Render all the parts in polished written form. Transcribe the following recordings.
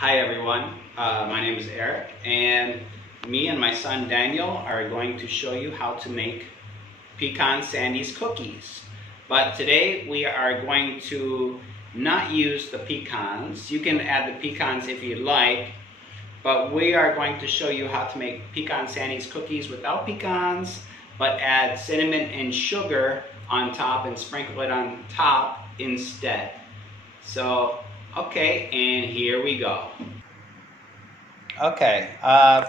Hi everyone, my name is Eric, and me and my son Daniel are going to show you how to make pecan Sandies cookies. But today we are going to not use the pecans. You can add the pecans if you like, but we are going to show you how to make pecan Sandies cookies without pecans, but add cinnamon and sugar on top and sprinkle it on top instead. So, okay, and here we go. Okay,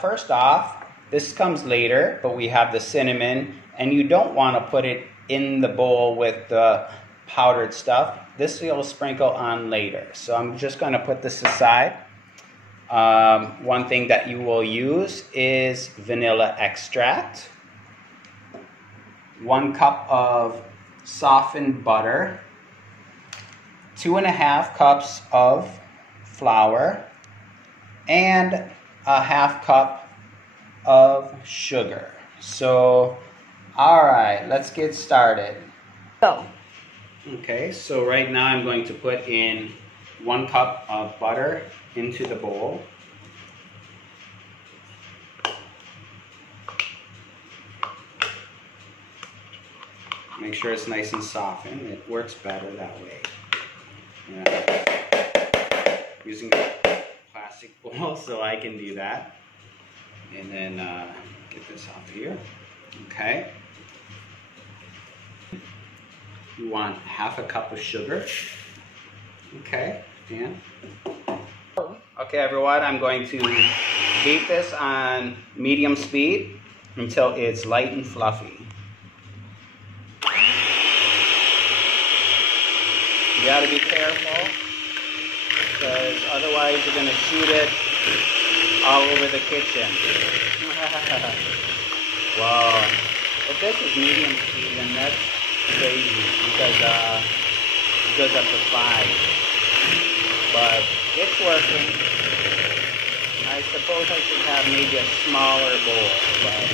first off, this comes later, but we have the cinnamon, and you don't want to put it in the bowl with the powdered stuff. This you'll sprinkle on later. So I'm just going to put this aside. One thing that you will use is vanilla extract, 1 cup of softened butter, 2½ cups of flour, and 1/2 cup of sugar. So, all right, let's get started. Okay, so right now I'm going to put in 1 cup of butter into the bowl. Make sure it's nice and softened. It works better that way. Using a plastic bowl so I can do that. And then get this off here. Okay. You want 1/2 cup of sugar. Okay, Dan. Okay everyone, I'm going to heat this on medium speed until it's light and fluffy. You gotta be careful, because otherwise you're gonna shoot it all over the kitchen. Wow. If this is medium speed, then that's crazy, because it goes up to 5. But it's working. I suppose I should have maybe a smaller bowl, but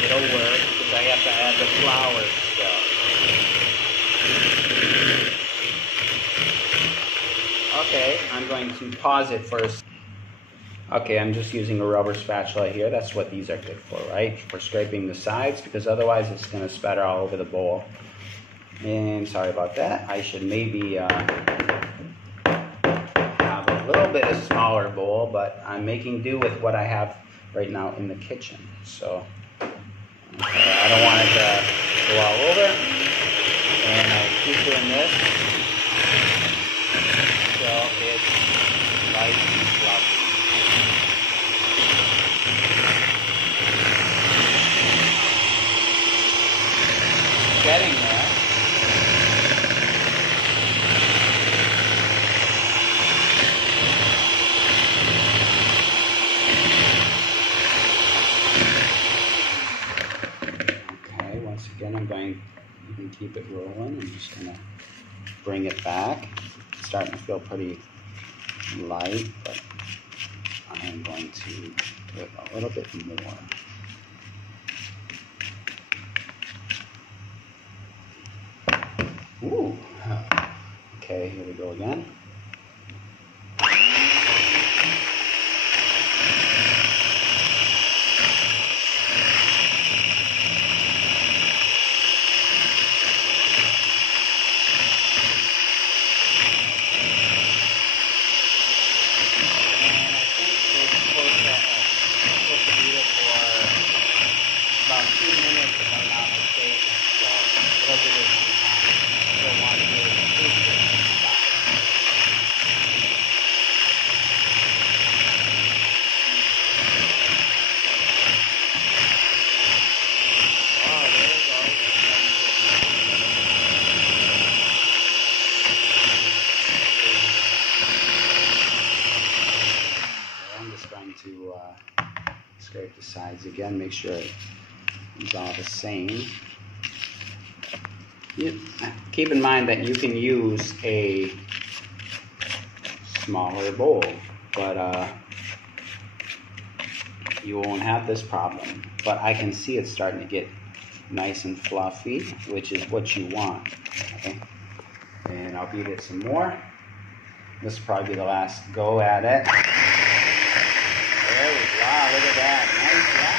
it'll work, because I have to add the flour still. Okay, I'm going to pause it first. Okay, I'm just using a rubber spatula here. That's what these are good for, right? For scraping the sides, because otherwise it's going to spatter all over the bowl. And sorry about that. I should maybe have a little bit of smaller bowl, but I'm making do with what I have right now in the kitchen. So, okay, I don't want it to go all over. And I keep doing this until it's light and fluffy. Getting there. Okay, once again you can keep it rolling. I'm just gonna bring it back. It's starting to feel pretty light, but I'm going to put a little bit more. Ooh. Okay, here we go again. To scrape the sides again, make sure it's all the same. Keep in mind that you can use a smaller bowl, but you won't have this problem. But I can see it's starting to get nice and fluffy, which is what you want. Okay? And I'll beat it some more. This will probably be the last go at it. There we go. Wow, look at that. Nice, yeah.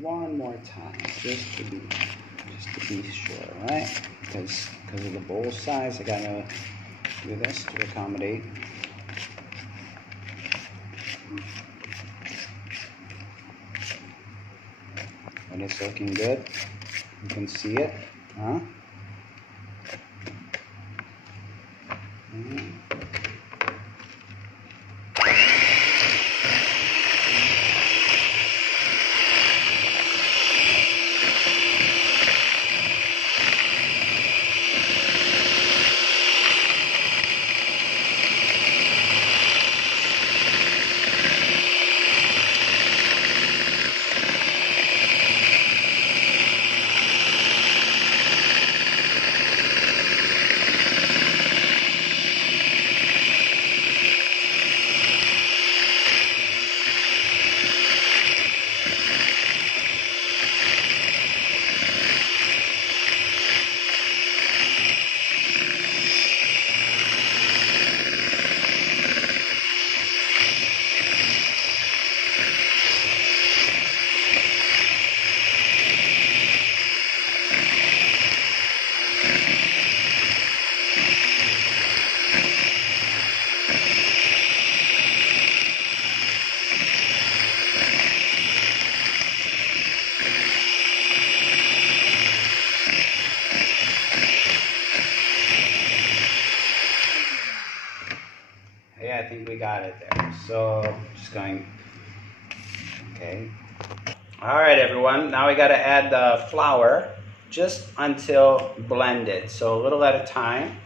One more time, just to be sure, right? Because of the bowl size, I gotta do this to accommodate. And it's looking good. You can see it, huh? Yeah, I think we got it there. So just going, okay. All right, everyone. Now we got to add the flour just until blended. So a little at a time.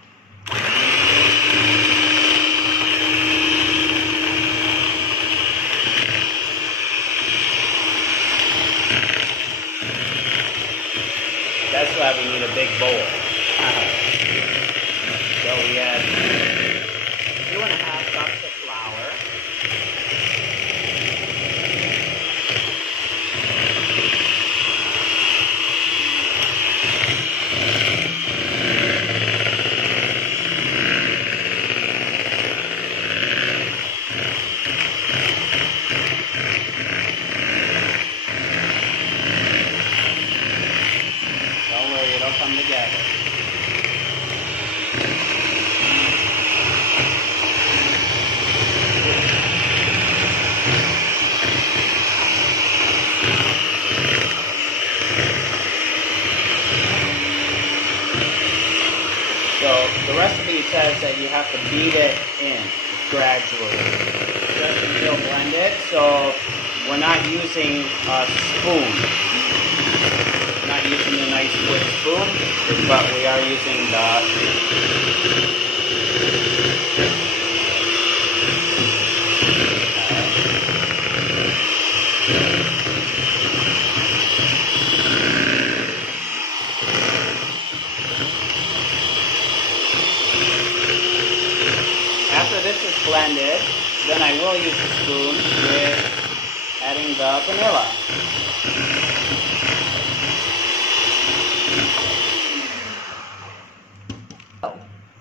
That's why we need a big bowl. So we add 2.5 cups of flour. Don't worry, it'll come together. So the recipe says that you have to beat it in gradually, just until blended. So we're not using a spoon, not using a nice wood spoon, but we are using the After this is blended, then I will use the spoon with adding the vanilla.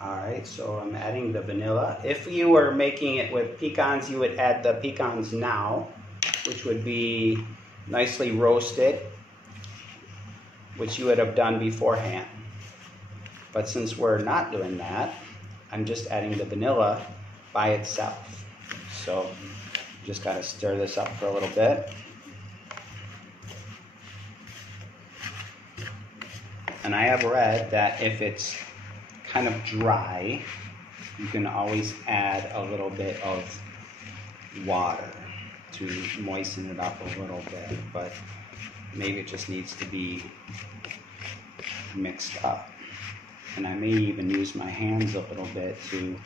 Alright, so I'm adding the vanilla. If you were making it with pecans, you would add the pecans now, which would be nicely roasted, which you would have done beforehand. But since we're not doing that, I'm just adding the vanilla by itself. So just got to stir this up for a little bit. And I have read that if it's kind of dry, you can always add a little bit of water to moisten it up a little bit, but maybe it just needs to be mixed up. And I may even use my hands a little bit to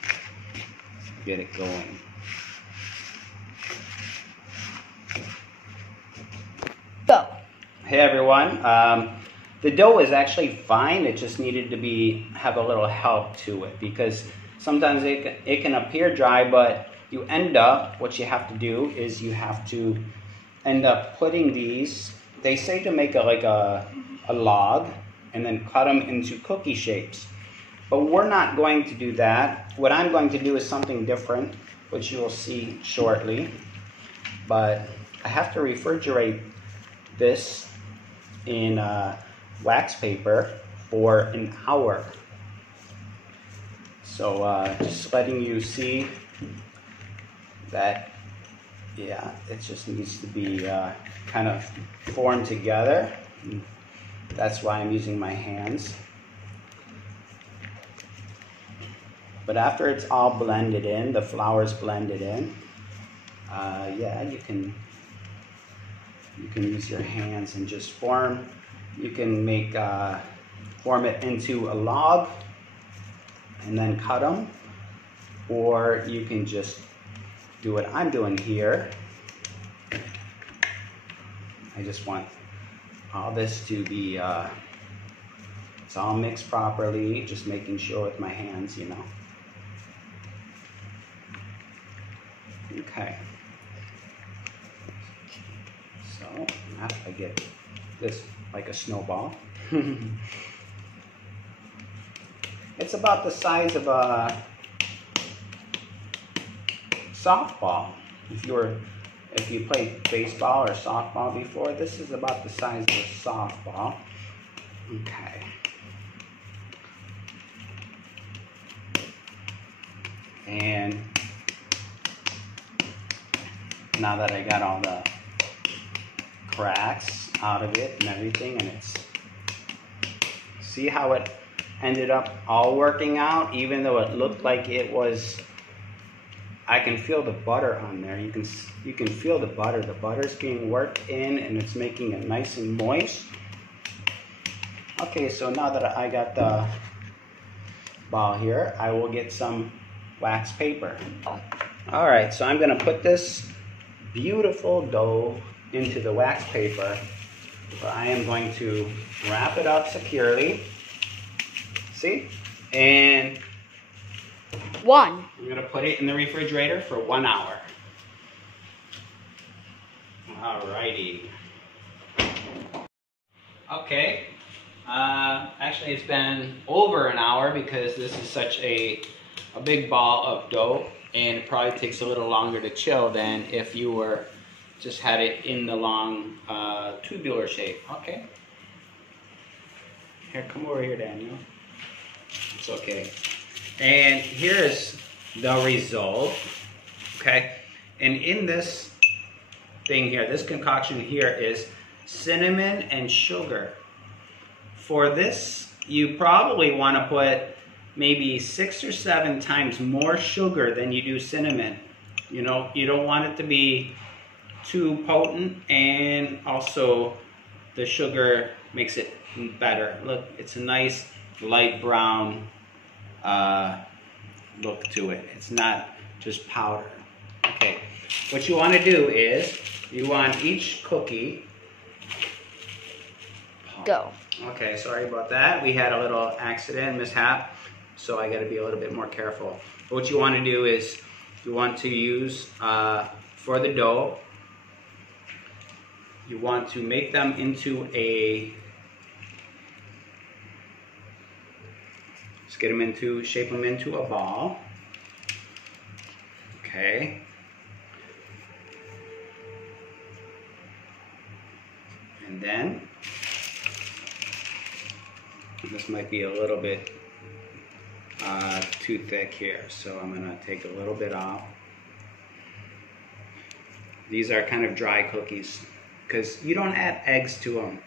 get it going. Hey everyone. The dough is actually fine. It just needed to have a little help to it because sometimes it can appear dry, but you end up, what you have to do is you have to end up putting these, they say to make a log and then cut them into cookie shapes. But we're not going to do that. What I'm going to do is something different, which you will see shortly. But I have to refrigerate this in wax paper for an hour. So just letting you see that, yeah, it just needs to be kind of formed together. That's why I'm using my hands. But after it's all blended in, the flour's blended in, yeah, you can use your hands and just form. You can make form it into a log and then cut them, or you can just do what I'm doing here. I just want all this to be it's all mixed properly, just making sure with my hands, you know. Okay. So after I get this like a snowball, it's about the size of a softball. If you played baseball or softball before, this is about the size of a softball. Okay. And now that I got all the cracks out of it and everything, and see how it ended up all working out, even though it looked like it was, I can feel the butter on there. You can feel the butter. The butter's being worked in and it's making it nice and moist. Okay, so now that I got the ball here, I will get some wax paper. All right, so I'm gonna put this beautiful dough into the wax paper. So I am going to wrap it up securely. See? And I'm going to put it in the refrigerator for 1 hour. Alrighty. Okay. Actually, it's been over an hour because this is such a big ball of dough, and it probably takes a little longer to chill than if you were just had it in the long tubular shape. Okay. Here, come over here, Daniel. It's okay. And here is the result. Okay. And in this thing here, this concoction here is cinnamon and sugar. For this, you probably want to put maybe 6 or 7 times more sugar than you do cinnamon. You know, you don't want it to be too potent, and also the sugar makes it better. Look, it's a nice light brown look to it. It's not just powder. Okay, what you want to do is you want each cookie. Go. Okay, sorry about that. We had a little accident, mishap, so I got to be a little bit more careful. But what you want to do is you want to use for the dough, you want to make them into just shape them into a ball. Okay. And then, this might be a little bit too thick here, so I'm going to take a little bit off. These are kind of dry cookies because you don't add eggs to them.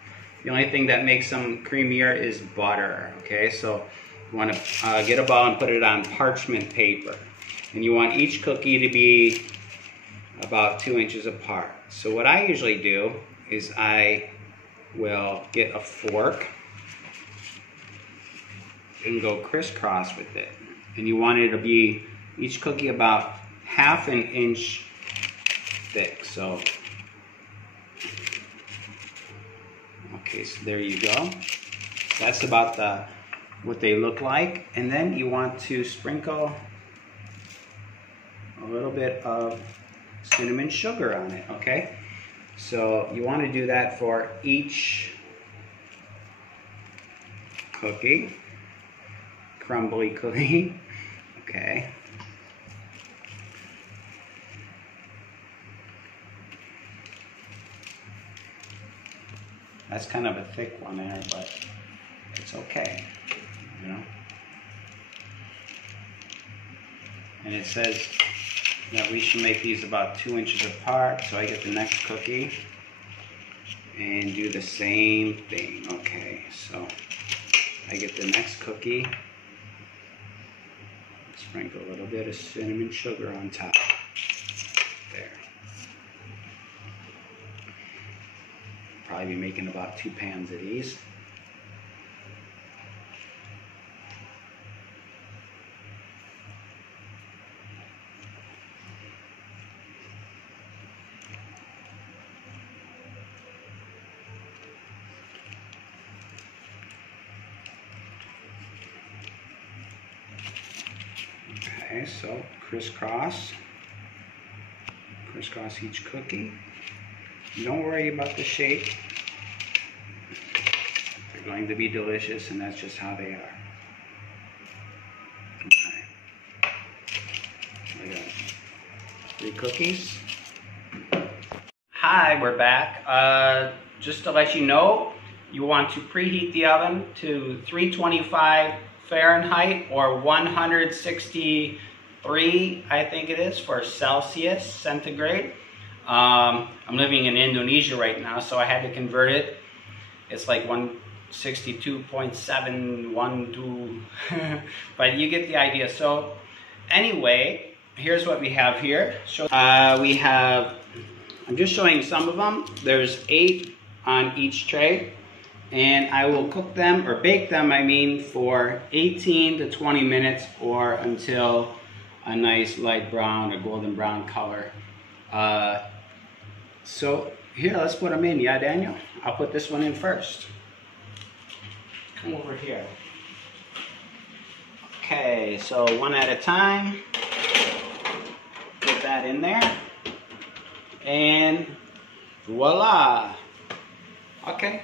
The only thing that makes them creamier is butter. Okay, so you want to get a ball and put it on parchment paper, and you want each cookie to be about 2 inches apart. So what I usually do is I will get a fork and go crisscross with it, and you want it to be each cookie about 1/2 inch thick. So Okay, so there you go. That's about what they look like. And then you want to sprinkle a little bit of cinnamon sugar on it, okay? So you want to do that for each cookie, crumbly cookie, okay? That's kind of a thick one there, but it's okay, you know? And it says that we should make these about 2 inches apart, so I get the next cookie and do the same thing. Okay, so I get the next cookie, sprinkle a little bit of cinnamon sugar on top. There. Probably be making about 2 pans of these. Okay, so crisscross each cookie. Don't worry about the shape. They're going to be delicious, and that's just how they are. Okay. I got 3 cookies. Hi, we're back. Just to let you know, you want to preheat the oven to 325 Fahrenheit or 163, I think it is, for Celsius, centigrade. I'm living in Indonesia right now, so I had to convert it. It's like 162.712, but you get the idea. So anyway, here's what we have here. We have, I'm just showing some of them. There's 8 on each tray. And I will cook them, or bake them, I mean, for 18 to 20 minutes or until a nice light brown or golden brown color. So here, let's put them in. Yeah, Daniel? I'll put this one in first. Come over here. Okay, so one at a time. Put that in there. And voila. Okay.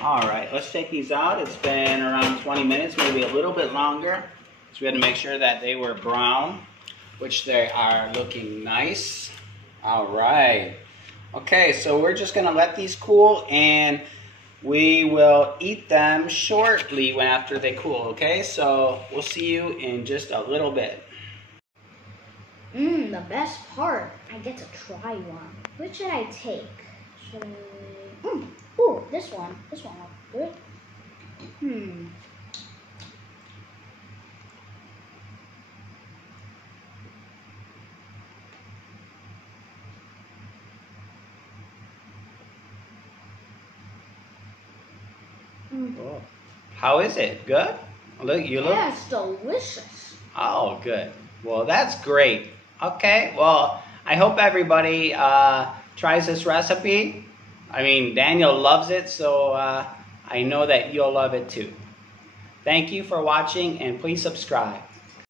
All right, let's take these out. It's been around 20 minutes, maybe a little bit longer. So we had to make sure that they were brown, which they are looking nice. All right. Okay, so we're just gonna let these cool, and we will eat them shortly after they cool, okay? So we'll see you in just a little bit. The best part, I get to try one. Which should I take? Should I... Ooh, this one. This one looks good. Oh. How is it? Good? Look, you look. Yeah, it's delicious. Oh, good. Well, that's great. Okay. Well, I hope everybody tries this recipe. I mean, Daniel loves it, so I know that you'll love it too. Thank you for watching, and please subscribe.